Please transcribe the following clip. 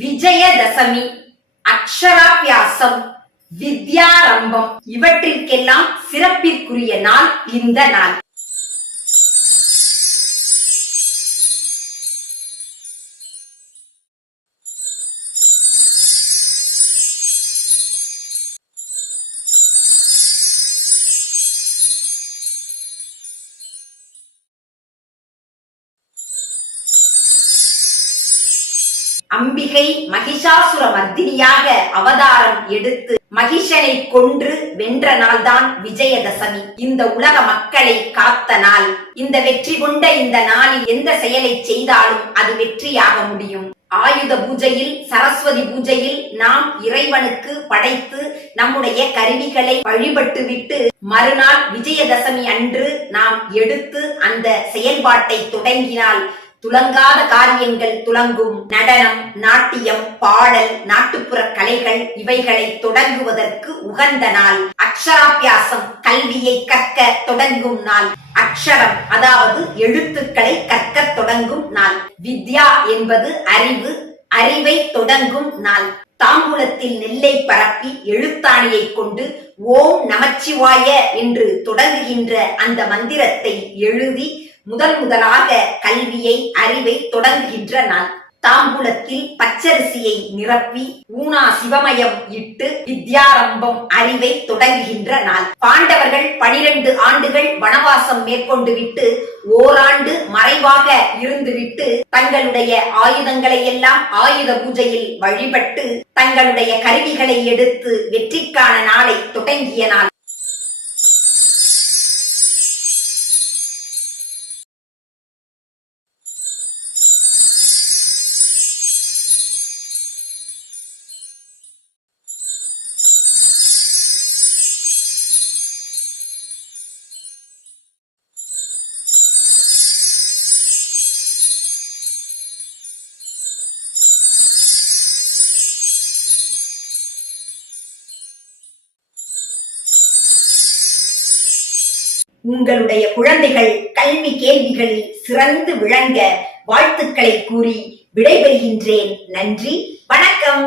விஜயதசமி, அக்ஷராபியாசம், வித்யாரம்பம் இவற்றிற்கெல்லாம் சிறப்பிற்குரிய நாள் இந்த நாள். அம்பிகை மகிஷாசுர மர்தினியாக அவதாரம் எடுத்து மகிஷனை கொன்று வென்ற நாள்தான் விஜயதசமி. இந்த உலக மக்களை காத்த நாள். இந்த வெற்றி கொண்ட இந்த நாளில் எந்த செயலை செய்தாலும் அது வெற்றியாக முடியும். ஆயுத பூஜையில், சரஸ்வதி பூஜையில் நாம் இறைவனுக்கு படைத்து நம்முடைய கருவிகளை வழிபட்டு விட்டு மறுநாள் விஜயதசமி அன்று நாம் எடுத்து அந்த செயல்பாட்டை தொடங்கினால் துலங்காத காரியங்கள் துலங்கும். நடனம், நாட்டியம், பாடல், நாட்டுப்புற கலைகள் இவைகளை தொடங்குவதற்கு உகந்த நாள். அக்ஷராபியாசம், கல்வியை கற்க தொடங்கும் நாள். அக்ஷரம் அதாவது எழுத்துக்களை கற்க தொடங்கும் நாள். வித்யா என்பது அறிவு, அறிவை தொடங்கும் நாள். தாம்பூலத்தில் நெல்லை பரப்பி எழுத்தாணியை கொண்டு ஓம் நமச்சிவாய என்று தொடங்குகின்ற அந்த மந்திரத்தை எழுதி முதலாக கல்வியை, அறிவை தொடங்குகின்ற நாள். தாம்பூலத்தில் பச்சரிசியை நிரப்பி ஊனா சிவமயம் இட்டு வித்யாரம்பம், அறிவை தொடங்குகின்ற நாள். பாண்டவர்கள் 12 ஆண்டுகள் வனவாசம் மேற்கொண்டு விட்டு ஓராண்டு மறைவாக இருந்துவிட்டு தங்களுடைய ஆயுதங்களை எல்லாம் ஆயுத பூஜையில் வழிபட்டு தங்களுடைய கருவிகளை எடுத்து வெற்றிக்கான நாளை தொடங்கிய நாள். உங்களுடைய குழந்தைகள் கல்வி கேள்விகளில் சிறந்து விளங்க வாழ்த்துக்களை கூறி விடைபெறுகின்றேன். நன்றி, வணக்கம்.